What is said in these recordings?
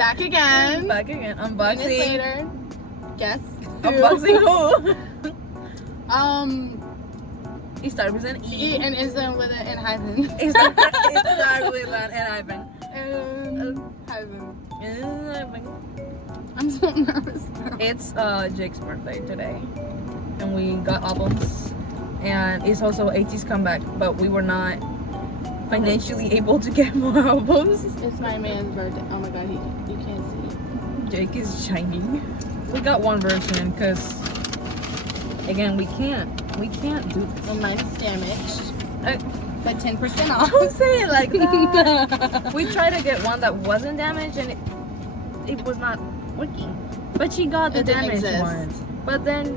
Back again. Back again. Minutes Unboxing. later. Guess. Unboxing who? It started with an E. And isn't with an Enhypen. It started with an Enhypen. Enhypen. I'm so nervous now. It's Jake's birthday today, and we got albums, and it's also AT's comeback, but we were not financially able to get more albums. It's my man's birthday. Oh my god, you can't see. Jake is shining. We got one version because, again, we can't do this. Well, mine is damaged, but 10% off. Don't say it like that. We tried to get one that wasn't damaged, and it was not working. But she got the damaged ones. But then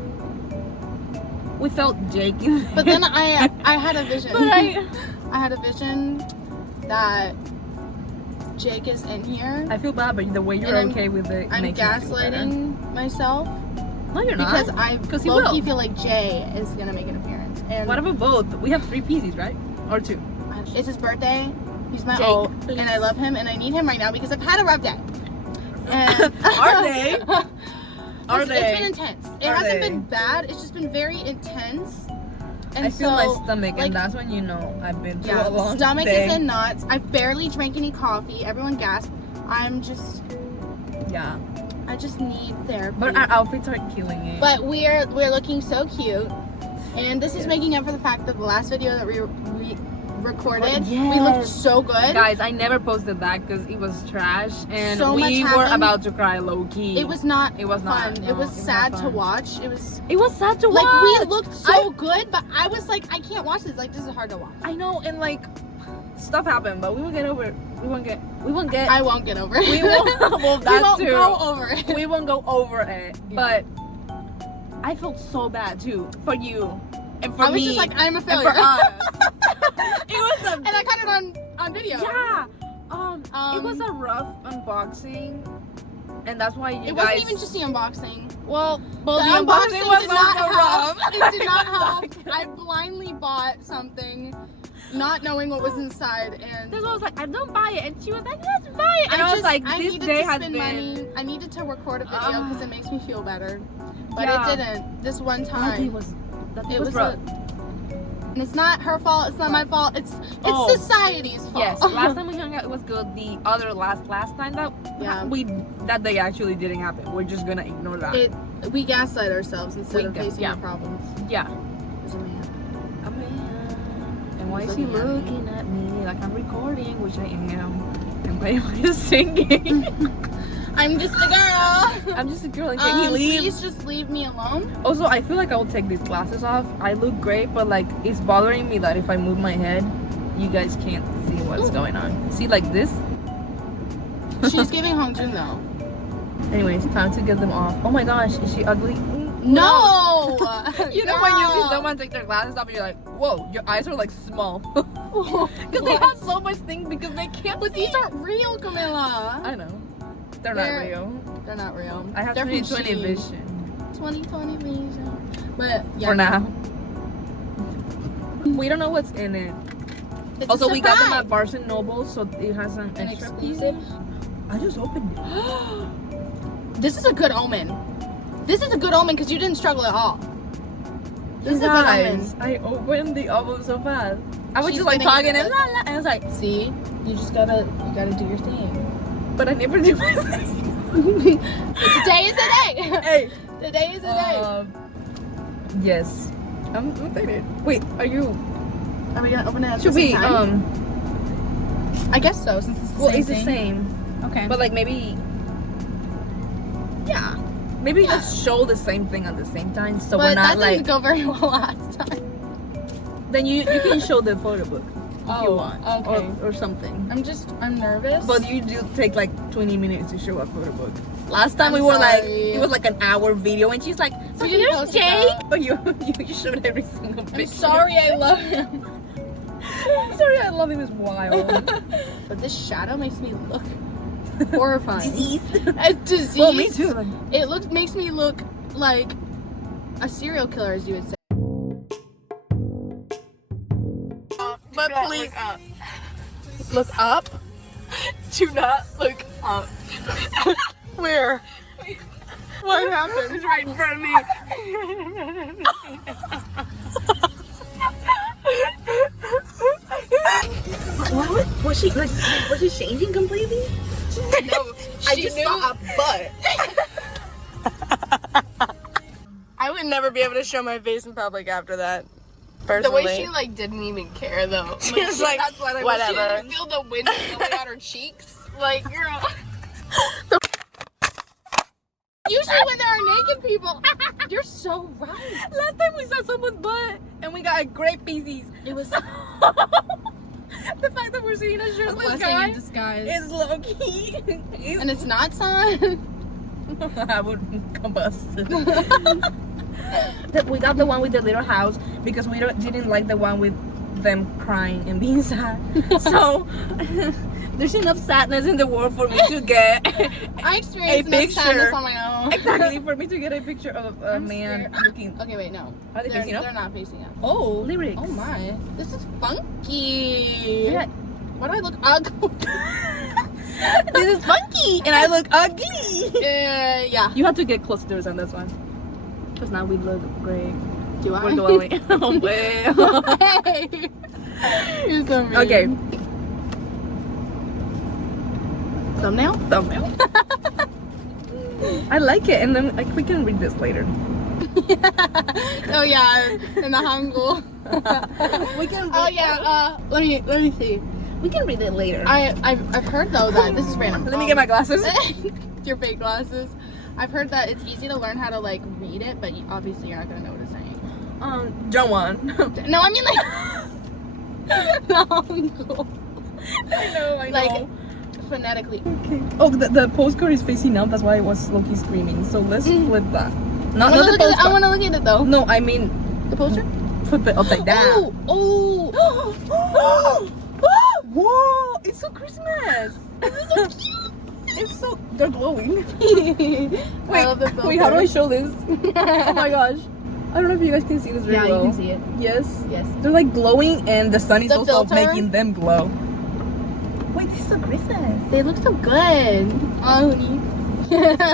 we felt Jake. But then I had a vision. But I had a vision that Jake is in here. I feel bad, but the way you're okay with it, I'm makes me feel gaslighting myself. No, you're not. Because I he low-key feel like Jay is gonna make an appearance. And what about both? We have 3 pieces, right? Or 2. It's his birthday. He's my Jake, old, please. and I love him, and I need him right now because I've had a rough day. And Are they? Are they? It's been intense. It hasn't been bad. It's just been very intense. And I feel so, my stomach, and that's when you know I've been through a long stomach day. is in knots. I barely drank any coffee. Everyone gasped. I'm just. Yeah. I just need therapy. But our outfits are killing it. But we're looking so cute, and this is making up for the fact that the last video that we recorded, we looked so good. Guys, I never posted that because it was trash, and so we were about to cry low key. It was not. It was fun. not. No, it was sad not to watch. It was sad to watch. Like we looked so good, but I was like, I can't watch this. Like this is hard to watch. I know, and like stuff happened, but we will get over it. We won't get. I won't get over it. We won't. Well, that we won't too. go over it. We won't go over it. Yeah. But I felt so bad too for you and for me. I was just like, I'm a failure. And for us. It was and I got it on video. Yeah. It was a rough unboxing, and that's why you it guys. Wasn't even just the unboxing. Well, the unboxing was did not also help. rough. It did not help. I blindly bought something, not knowing what was inside, and then I was like, I don't buy it, and she was like, let's buy it, and I was like, this day has been. Money. I needed to record a video because it makes me feel better, but it didn't. This one time, it was rough. And it's not her fault. It's not my fault. It's society's fault. Yes. Last time we hung out, it was good. The other last time that day actually didn't happen. We're just gonna ignore that. We gaslight ourselves instead of facing our problems. Yeah. There's a man. A man. And why is he looking at me like I'm recording, which I am. And why am I just singing? I'm just a girl. I'm just a girl. And can you leave? Please just leave me alone. Also, I feel like I will take these glasses off. I look great, but like it's bothering me that if I move my head, you guys can't see what's going on. See, like this. She's giving Hongjun though. Anyways, time to get them off. Oh my gosh, is she ugly? No. You know when you see someone take their glasses off, and you're like, whoa, your eyes are like small. Because they have so much things because they can't. But these aren't real, Kamila. I know. They're not real. They're not real. I have 20/20 vision. 20/20 vision. But yeah. For now. We don't know what's in it. It's also, we got them at Barnes & Noble, so it has an extra exclusive. I just opened it. This is a good omen. This is a good omen because you didn't struggle at all. This is a good omen. I opened the album so fast. I was just like talking and la la, and I was like, see, you gotta do your thing. But I never do my thing. Today is the day. Hey, today is the day. Yes, I'm excited. Wait, are we gonna open it at Should the same we? time? I guess so. Since it's the same. Okay. But like maybe. Yeah. Maybe just show the same thing at the same time, so but we're not that like. didn't go very well last time. Then you can show the photo book if you want, okay. or something. I'm nervous. But you do take like 20 minutes to show a photo book. Last time I'm we were sorry. like, it was like an hour video, and she's like, so We didn't here's post it Jake. though. But you showed every single picture. I'm sorry, I love him. I'm sorry, I love him is wild. But this shadow makes me look horrifying. Diseased. Diseased. Well, me too. Like. It makes me look like a serial killer, as you would say. But please Look up. do not look Where? What happened? It's right in front of me. Was she like? Was she changing completely? No, I just saw a butt. I would never be able to show my face in public after that. Personally. The way she like didn't even care though. She was like, that's why whatever. She feel the wind going out her cheeks. Like, girl. Usually when there are naked people, you're so right. Last time we saw someone's butt and we got great pieces. It was the fact that we're seeing a a shirtless blessing guy in disguise. is low key. And it's not sun. I would combust. We got the one with the little house because we didn't like the one with them crying and being sad. So there's enough sadness in the world for me to get I experienced enough sadness on my own. exactly for me to get a picture of a man scared. looking. Okay, wait, no. Are they facing up? They're not facing up. Oh, lyrics. Oh my. This is funky. Yeah. Why do I look ugly? This is funky and I look ugly. Yeah. You have to get closer to the sun, that's why. Because now we look great. Do I? We're glowing. Oh, well. Hey. You're so mean. Okay. Thumbnail? Thumbnail. I like it, and then like, we can read this later. Oh yeah, in the Hangul. We can. Oh yeah. Let me see. We can read it later. I've heard though that this is random. Let me get my glasses. Your fake glasses. I've heard that it's easy to learn how to like read it, but obviously you're not gonna know what it's saying. Joan. No, I mean like the Hangul. I know. Like phonetically. Okay. Oh, the postcard is facing up. That's why I was low-key screaming. So let's flip that. Not the postcard. I want to look at it though. No, I mean The poster? flip it upside down. Oh. Whoa! It's so Christmas. This is so cute. It's so. They're glowing. I love the filter. Wait, how do I show this? Oh my gosh. I don't know if you guys can see this very Yeah, well. you can see it. Yes? Yes. They're like glowing and the sun is The also filter? making them glow. Wait, this is so Christmas. They look so good. Oh, honey.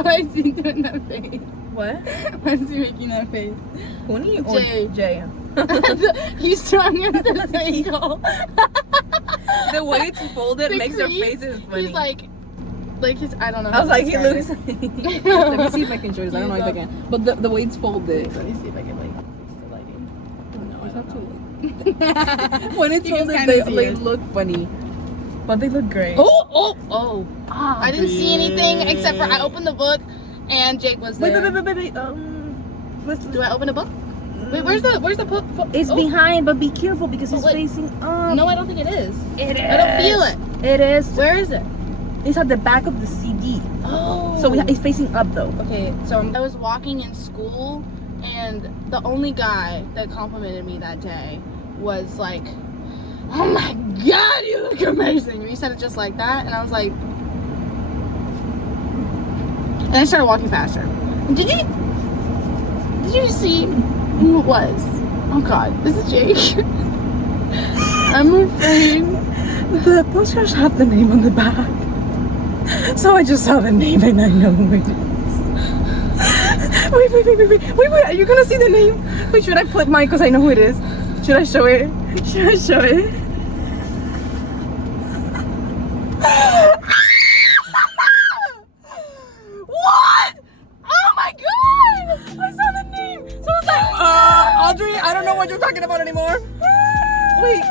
Why is he doing that face? What? Why is he making that face? Honey or Jay. Jay? He's strong as this angle. The way it's folded The makes their crease, faces funny. He's like his, I don't know. I was how to like, he describe looks it. like... Let me see if I can show this. I don't know if I can. But the way it's folded. Let me see if I can like fix the lighting. No, I don't know. When it's You can folded, kinda see they it. look funny. But they look great. Oh. Ah, I didn't see anything except for I opened the book and Jake was Wait, there. wait. Let's Do I open the book? Wait, where's the book? It's behind, but be careful because it's wait. facing up. No, I don't think it is. It is. I don't feel it. It is. Where is it? It's at the back of the CD. Oh. So it's facing up though. Okay, so I was walking in school, and the only guy that complimented me that day was like, "Oh my God, you look amazing!" He said it just like that, and I was like, and I started walking faster. Did you see who it was? Oh God, this is Jake. I'm afraid. The postcards have the name on the back. So I just saw the name and I know who it is. Wait, are you gonna see the name? Wait, should I flip mine because I know who it is? Should I show it? What? Oh my God! I saw the name! So I was like, Audrey, I don't know what you're talking about anymore. Wait,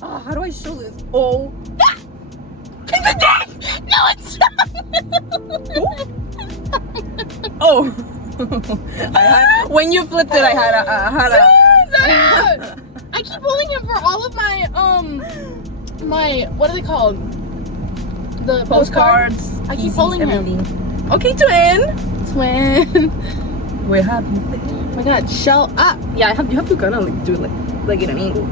how do I show this? Oh. It's a dick! No, it's not. Oh. When you flipped it, I had a. I keep pulling him for all of my my what are they called? The postcards. I keep PCs, pulling everything. him. Okay, twin. We're happy. Oh my God, shell up. Yeah, you have to kind of like do it like in an angle.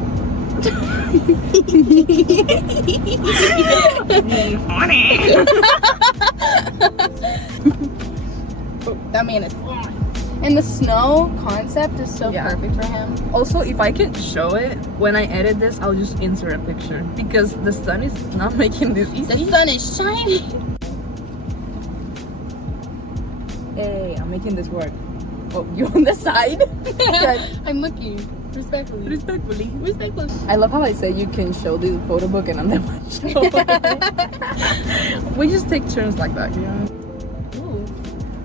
That man is flying. And the snow concept is so perfect for him. Also, if I can show it when I edit this, I'll just insert a picture because the sun is not making this easy. The sun is shining. Hey, I'm making this work. Oh, you on the side? I'm looking. Respectfully. Respectfully. I love how I say you can show the photo book and I'm the one showing it. We just take turns like that, you know? Ooh.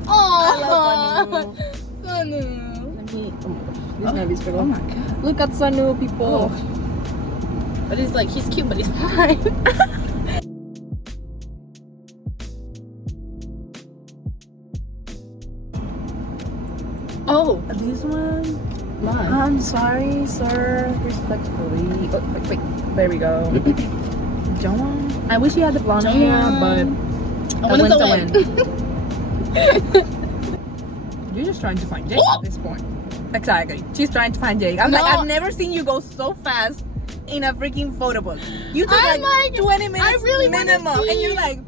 Oh, I love Sanu. Let me. Oh my gosh. This is gonna be struggle. Oh my god. Look at Sanu, people. Oh. But he's like, he's cute, but he's fine. Oh, This one? mine. I'm sorry, sir. Respectfully. Oh, wait. There we go. John. I wish he had the blonde hair, but I want win's to a win. You're just trying to find Jake at this point. Exactly. She's trying to find Jake. I'm like, No. I've never seen you go so fast in a freaking photo book. You took I'm like like, 20 minutes I really wanna minimum, and see. you're like,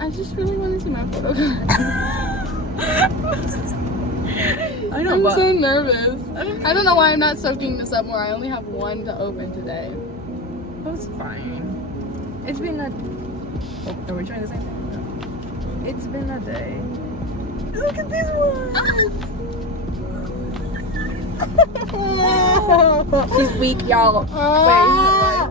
I just really want to see my photo card. I know, I'm but so nervous. I don't know why I'm not soaking this up more. I only have one to open today. it's fine. It's been a. Oh, are we trying the same thing? No. It's been a day. Look at this one. He's weak, y'all. Wait.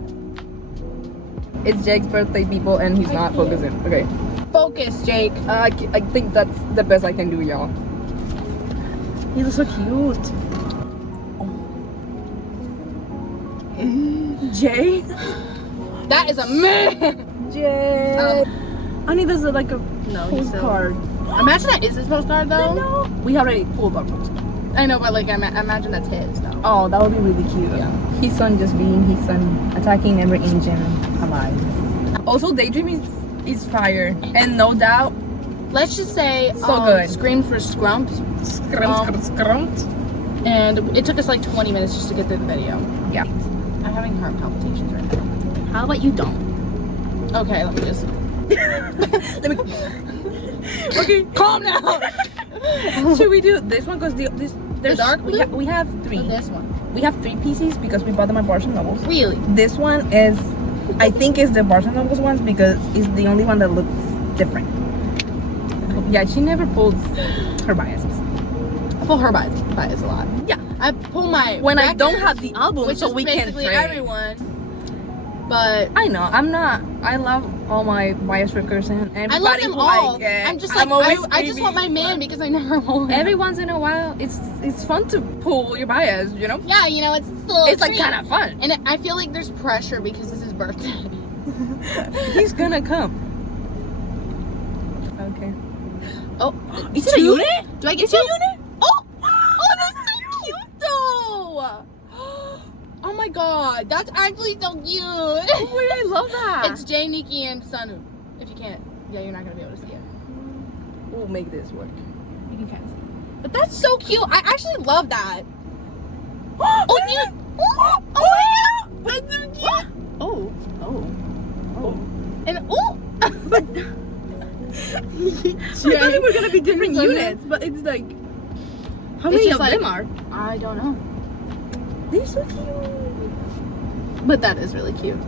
It's Jake's birthday, people, and he's not focusing. Okay. Focus, Jake. I think that's the best I can do, y'all. He looks so cute. Jay? That is a man. Jay. I need this like a postcard. Imagine that is his postcard though. No. We already pulled our postcard. I know, but like imagine that's his though. Oh, that would be really cute. Yeah. His son just being his son, attacking every engine alive. Also, Daydream is fire. And no doubt, Let's just say So good. Screams were scrumped. And it took us like 20 minutes just to get through the video. Yeah. I'm having heart palpitations right now. How about you don't? Okay, let me just. Let me. Okay, calm down. Should we do this one? Because there's dark blue? we have three. This one. We have 3 pieces because we bought them at Barnes and Nobles. Really? This one is, I think, is the Barnes and Nobles ones because it's the only one that looks different. Yeah, she never pulls her biases. I pull her bias a lot. Yeah. I pull my When I records, don't have the album, which so is we can basically trade. everyone. But I know, I'm not. I love all my bias records and everybody I love them all. like it. I'm just like I just want my man because I never hold him. Every once in a while, it's fun to pull your bias, you know? Yeah, you know, it's still It's like kind of fun. And I feel like there's pressure because it's his birthday. He's gonna come. Okay. Oh, Is it a unit? Do I get Is it two? a unit? Oh, that's so cute though. Oh my god, that's actually so cute. Oh, wait, I love that. It's Jay, Nikki, and Sanu. If you can't, yeah, you're not gonna be able to see it. We'll make this work. You can kind of see it. But that's so cute. I actually love that. Oh, you. Oh, that's so cute. Oh. And oh. I thought they were gonna be different units, but it's like, how It's many just of like- them are? I don't know. They're so cute. But that is really cute.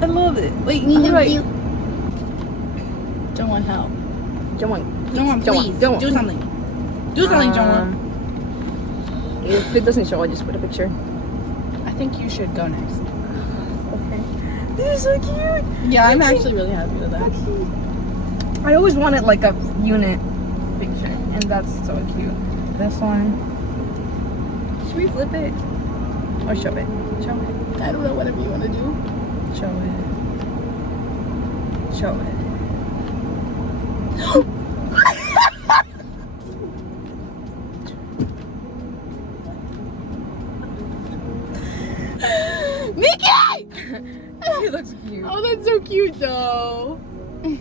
I love it. Wait, Right. Joan, help. Joan, Please, Joan. do something. Do something, Joan. If it doesn't show, I just put a picture. I think you should go next. Okay. They're so cute. Yeah, I'm actually really happy with that. I always wanted like a unit picture, and that's so cute. This one. Should we flip it or show it? Show it. I don't know, whatever you want to do. Show it. Show it. Nikki! He looks cute. Oh, that's so cute though. He's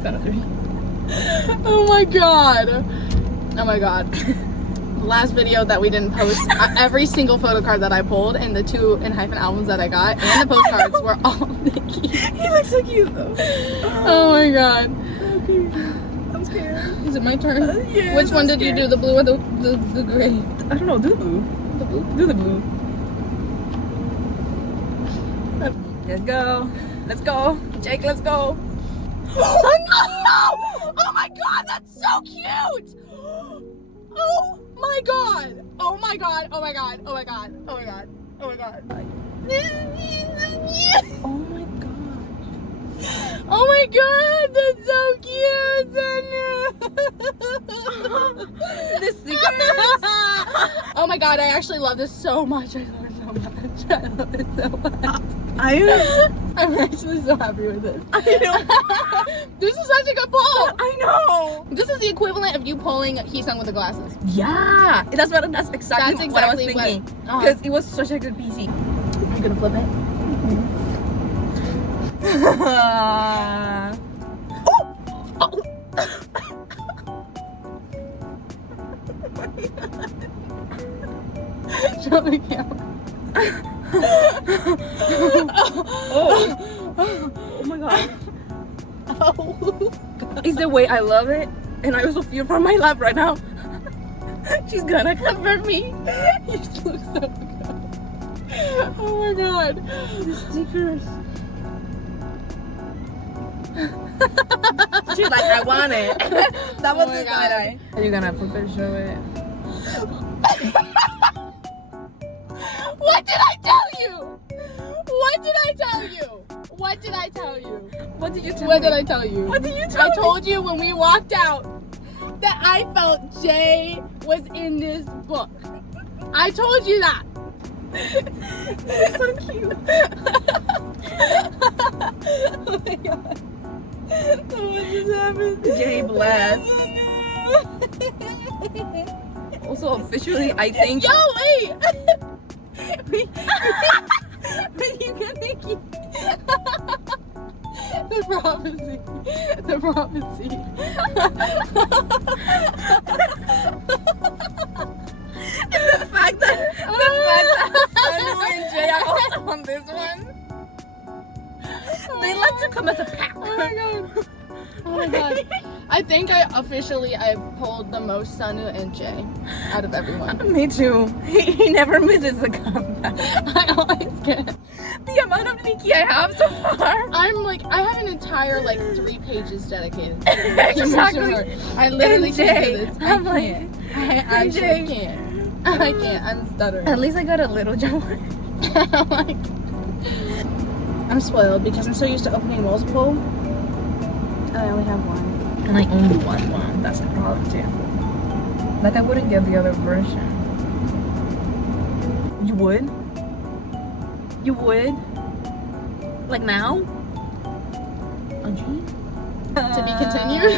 kind of three. Oh my god. Oh my god. The last video that we didn't post, every single photo card that I pulled and the 2 Enhypen albums that I got and the postcards were all Nikki. He looks so cute though. Oh my god. Okay. I'm scared. Is it my turn? Yes, Which one I'm did you scared. do? The blue or the gray? I don't know. Do the blue. The blue? Do the blue. Let's go. Let's go. Jake, let's go. Oh my god, that's so cute! Oh my god! Oh my god! Oh my god! Oh my god! Oh my god! Oh my god! Oh my god. Oh my god, that's so cute! The stickers. Oh my god, I actually love this so much. I love it so much. I love it so much. I'm actually so happy with this. I know. This is such a good pull. I know. This is the equivalent of you pulling Hee-sung with the glasses. Yeah. That's exactly what I was thinking. Because it was such a good PC. I'm gonna flip it. Show me camera. Oh my god. It's the way I love it, and I also feel from my lap right now. She's gonna comfort me. You just look so good. Oh my god. The stickers. She's like, I want it. That was the side eye. Are you gonna flip it, show it? What did I tell you? What did I tell you? What did I tell you? What did you tell What me? did I tell you? What did you tell I me? told you when we walked out that I felt Jay was in this book. I told you that. It's so cute. Oh my god. What just happened? Jay bless. Also, officially, I think. Yo, wait! Are you gonna keep? The prophecy. The prophecy. The fact that Sanu and Jay are also on this one. They like to come as a pack. Oh my god. Oh my god. I think I've pulled the most Sanu and Jay out of everyone. Me too. He never misses a comeback. I always get. The amount of Nikki I have so far. I have an entire 3 pages dedicated. Exactly. I literally And can't Jay. do this. I'm I can't. I actually can't. I can't. I'm stuttering. At least I got a little jar. I'm spoiled because I'm so used to opening multiple. And I only have one. And I only want one. That's the problem too. Like I wouldn't get the other version. You would? You would? Like now? Oh, gee. To be continued.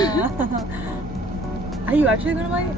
Are you actually gonna buy it?